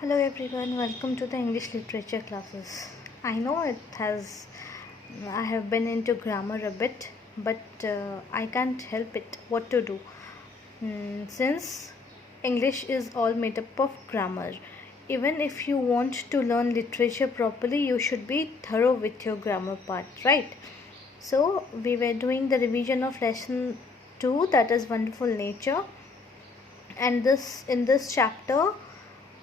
Hello everyone, welcome to the English literature classes. I know I have been into grammar a bit, but I can't help it. What to do? Since English is all made up of grammar, even if you want to learn literature properly, you should be thorough with your grammar part, right? So, we were doing the revision of lesson 2, that is Wonderful Nature, and in this chapter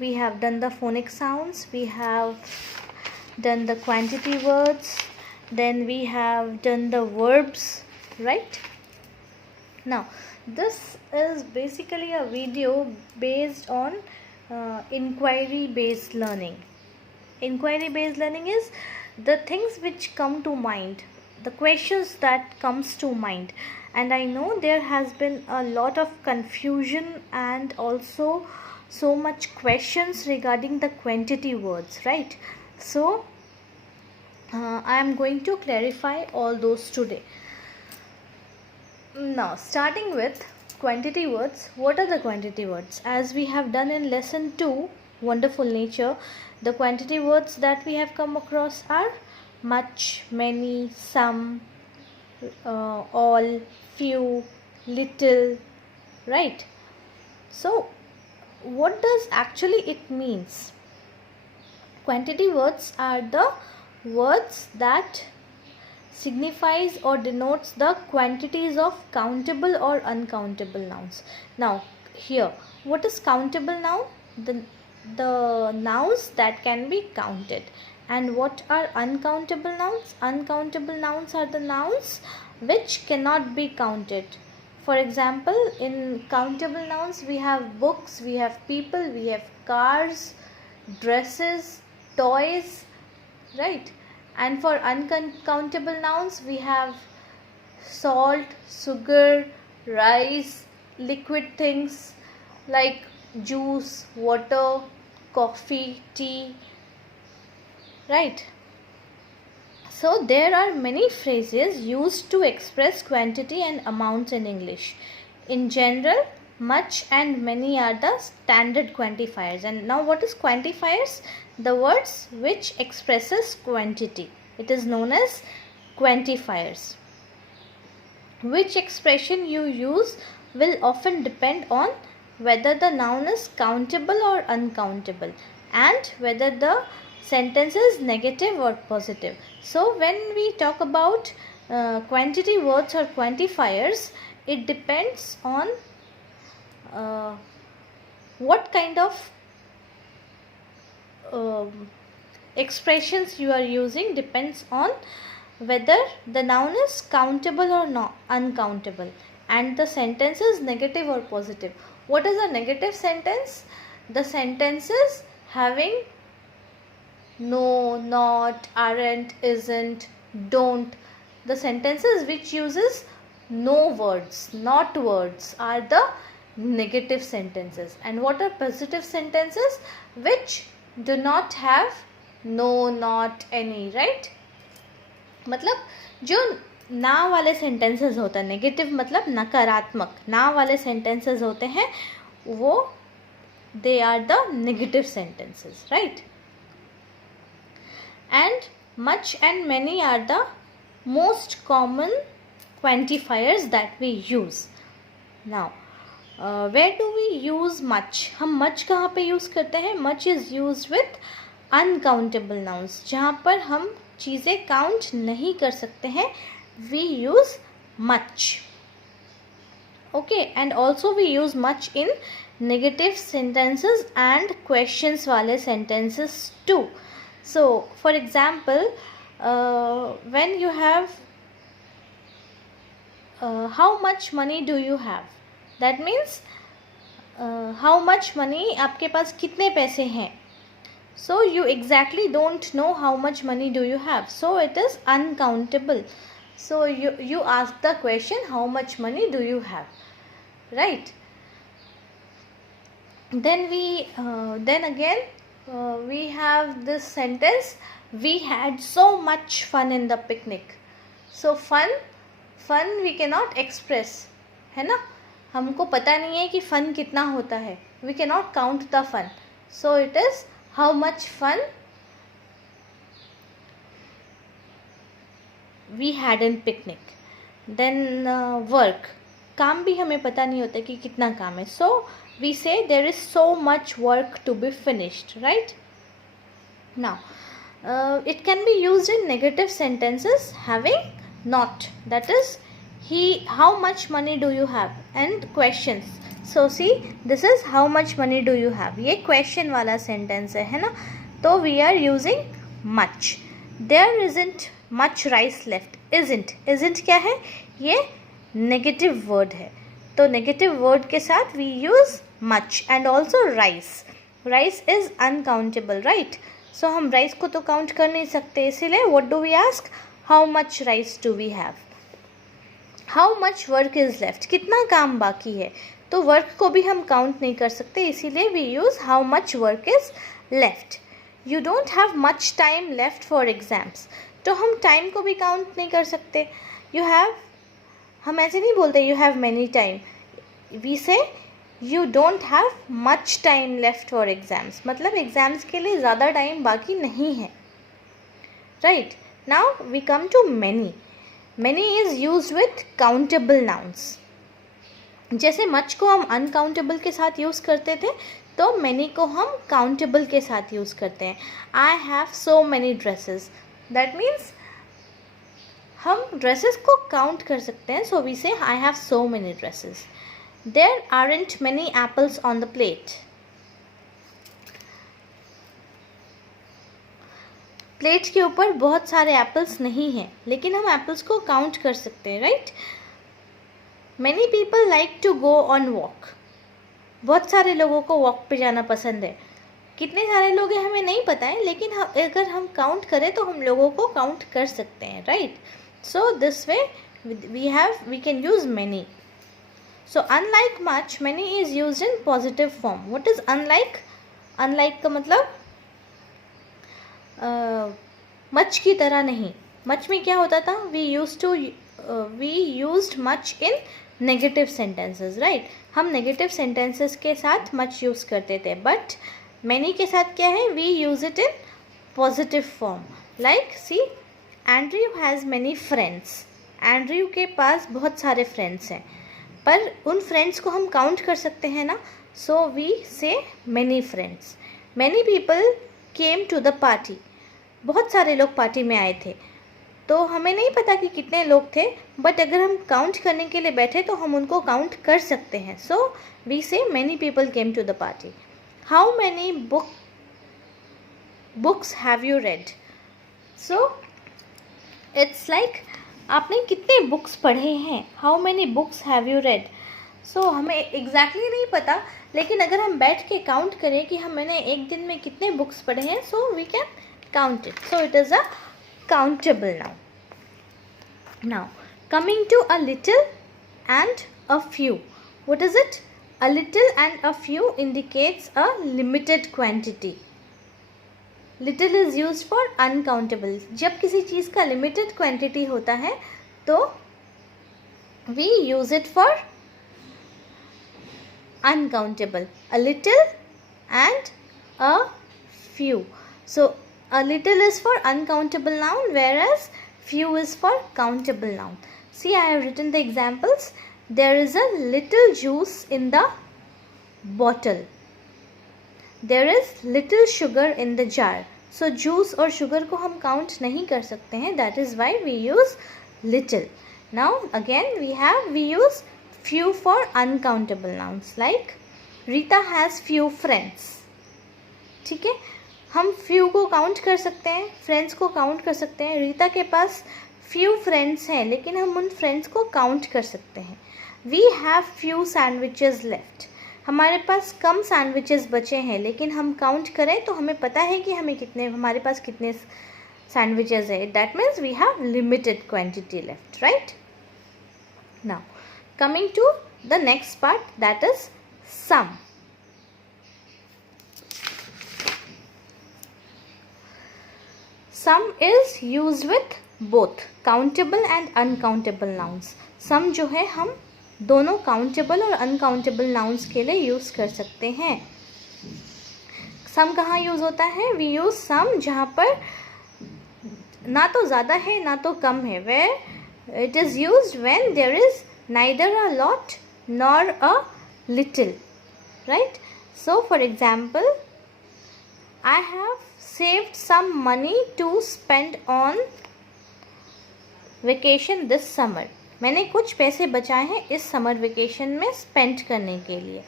we have done the phonic sounds, we have done the quantity words, then we have done the verbs, right? Now this is basically a video based on inquiry based learning. Inquiry based learning is the things which come to mind, the questions that comes to mind. And I know there has been a lot of confusion and also so much questions regarding the quantity words, right? So I am going to clarify all those today. Now starting with quantity words. What are the quantity words? As we have done in lesson 2, Wonderful Nature, the quantity words that we have come across are much, many, some, all, few, little, right? So what does actually it means? Quantity words are the words that signifies or denotes the quantities of countable or uncountable nouns. Now here, what is countable noun? The nouns that can be counted. And what are uncountable nouns? Uncountable nouns are the nouns which cannot be counted. For example, in countable nouns we have books, we have people, we have cars, dresses, toys, right? And for uncountable nouns we have salt, sugar, rice, liquid things like juice, water, coffee, tea, right? So there are many phrases used to express quantity and amounts in English. In general, much and many are the standard quantifiers. And now what is quantifiers? The words which expresses quantity. It is known as quantifiers. Which expression you use will often depend on whether the noun is countable or uncountable and whether the sentence is negative or positive. So when we talk about quantity words or quantifiers, it depends on what kind of expressions you are using, depends on whether the noun is countable or not uncountable and the sentence is negative or positive. What is a negative sentence? The sentences having no, not, aren't, isn't, don't. The sentences which uses no words, not words, are the negative sentences. And what are positive sentences? Which do not have no, not, any, right? मतलब जो ना वाले sentences होता है, negative मतलब नकारात्मक, ना वाले सेंटेंसेस होते हैं वो they are the negative sentences, right? And much and many are the most common quantifiers that we use. Now where do we use much? हम much कहाँ पे use करते हैं? Much is used with uncountable nouns. जहाँ पर हम चीज़ें count नहीं कर सकते हैं, we use much. Okay, and also we use much in negative sentences and questions वाले sentences too. So for example, when you have how much money do you have? That means how much money, आपके पास कितने पैसे हैं? So you exactly don't know how much money do you have, so it is uncountable. So you ask the question, how much money do you have, right? Then we have this sentence, we had so much fun in the picnic. So fun we cannot express, है ना? हमको पता नहीं है कि fun कितना होता है, we cannot count the fun. So it is how much fun we had in picnic. Then work, काम भी हमें पता नहीं होता कि कितना काम है. So we say there is so much work to be finished, right? Now it can be used in negative sentences having not, that is how much money do you have, and questions. So see, this is how much money do you have, ये question वाला sentence है ना. तो we are using much. There isn't much rice left. isn't क्या है, ये negative word है. तो negative word के साथ we use much. And also rice is uncountable, right? So हम rice को तो count कर नहीं सकते, इसीलिए what do we ask, how much rice do we have. How much work is left, कितना काम बाकी है. तो वर्क को भी हम काउंट नहीं कर सकते, इसीलिए we use how much work is left. You don't have much time left for exams. तो हम टाइम को भी काउंट नहीं कर सकते. यू हैव, हम ऐसे नहीं बोलते you have many time. We say you don't have much time left for exams, मतलब एग्ज़ाम्स के लिए ज़्यादा टाइम बाकी नहीं है, right. Now we come to many. Many is use with countable nouns. जैसे मच को हम अनकाउंटेबल के साथ यूज़ करते थे, तो मैनी को हम काउंटेबल के साथ यूज़ करते हैं. I have so many dresses, that means हम ड्रेसेस को काउंट कर सकते हैं. So we say I have so many dresses. There aren't many apples on the plate. Plate के ऊपर बहुत सारे एप्पल्स नहीं हैं, लेकिन हम एप्पल्स को काउंट कर सकते हैं, right. Many people like to go on walk. बहुत सारे लोगों को वॉक पे जाना पसंद है. कितने सारे लोग हैं हमें नहीं पता है, लेकिन अगर हम काउंट करें तो हम लोगों को काउंट कर सकते हैं, right. So this way we can use many. So unlike much, many is used in positive form. What is unlike? Unlike का मतलब much की तरह नहीं. much में क्या होता था, we used much in negative sentences, right. हम negative sentences के साथ much यूज़ करते थे, but many के साथ क्या है, we use it in positive form. Like see, Andrew has many friends. Andrew के पास बहुत सारे friends हैं, पर उन friends को हम count कर सकते हैं ना. So we say many friends. Many people came to the party. बहुत सारे लोग पार्टी में आए थे. तो हमें नहीं पता कि कितने लोग थे, बट अगर हम काउंट करने के लिए बैठे तो हम उनको काउंट कर सकते हैं. So we say many people came to the party. How many books have you read. So it's like आपने कितने बुक्स पढ़े हैं. How many books have you read. So हमें एग्जैक्टली नहीं पता, लेकिन अगर हम बैठ के काउंट करें कि मैंने एक दिन में कितने बुक्स पढ़े हैं, so we can count it. So it is a countable noun. Now coming to a little and a few. What is it? A little and a few indicates a limited quantity. Little is used for uncountable. जब किसी चीज़ का limited quantity होता है तो we use it for uncountable. A little and a few. So a little is for uncountable noun, whereas few is for countable noun. See, I have written the examples. There is a little juice in the bottle. There is little sugar in the jar. So juice और sugar को हम count नहीं कर सकते हैं. That is why we use little. Now again we use few for uncountable nouns. Like Rita has few friends. ठीक है, हम फ्यू को काउंट कर सकते हैं, फ्रेंड्स को काउंट कर सकते हैं. रीता के पास फ्यू फ्रेंड्स हैं, लेकिन हम उन फ्रेंड्स को काउंट कर सकते हैं. We have few sandwiches left. हमारे पास कम सैंडविचेस बचे हैं, लेकिन हम काउंट करें तो हमें पता है कि हमारे पास कितने सैंडविचेस है. That means we have limited quantity left, right. Now coming to the next part, that is some. Sum is used with both countable and uncountable nouns. Sum जो है हम दोनों countable और uncountable nouns के लिए use कर सकते हैं. सम कहाँ यूज़ होता है? वी यूज़ सम जहाँ पर ना तो ज़्यादा है ना तो कम है. Where it is used when there is neither a lot nor a little, right? So for example, I have saved some money to spend on vacation this summer. मैंने कुछ पैसे बचाए हैं इस समर वेकेशन में स्पेंड करने के लिए.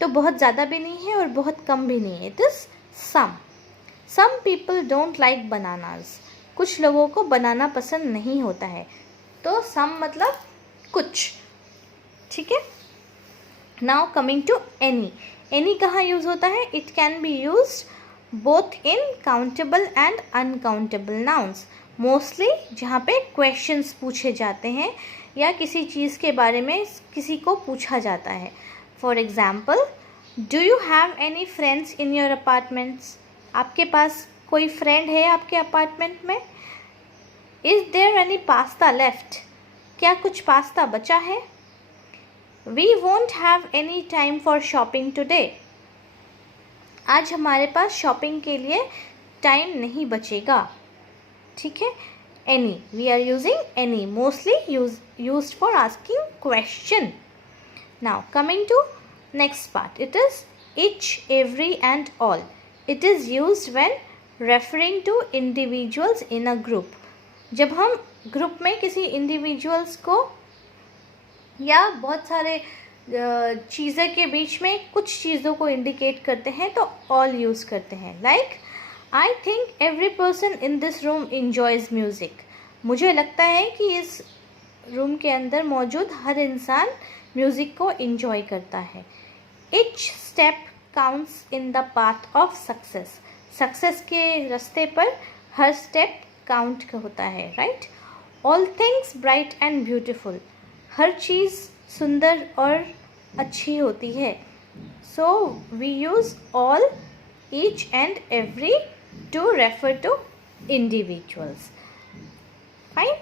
तो बहुत ज़्यादा भी नहीं है और बहुत कम भी नहीं है. It is some. Some people don't like bananas. कुछ लोगों को बनाना पसंद नहीं होता है. तो सम मतलब कुछ. ठीक है. Now coming to any. Any कहाँ यूज़ होता है? It can be used both in countable and uncountable nouns. Mostly जहाँ पे क्वेश्चंस पूछे जाते हैं या किसी चीज़ के बारे में किसी को पूछा जाता है. For example, do you have any friends in your apartments? आपके पास कोई फ्रेंड है आपके अपार्टमेंट में? Is there any pasta left? क्या कुछ पास्ता बचा है? We won't have any time for shopping today. आज हमारे पास शॉपिंग के लिए टाइम नहीं बचेगा. ठीक है. Any, we are using any, mostly used for asking question. Now coming to next part. It is each, every and all. It is used when referring to individuals in a group. जब हम group में किसी individuals को या बहुत सारे चीज़ें के बीच में कुछ चीज़ों को इंडिकेट करते हैं तो ऑल यूज़ करते हैं. Like, I think every person in this room enjoys music. मुझे लगता है कि इस रूम के अंदर मौजूद हर इंसान म्यूज़िक को इंजॉय करता है. Each step counts in the path of success. Success के रास्ते पर हर स्टेप काउंट होता है, right? All things bright and beautiful. हर चीज़ सुंदर और अच्छी होती है. So we use all, each and every to refer to individuals. Fine.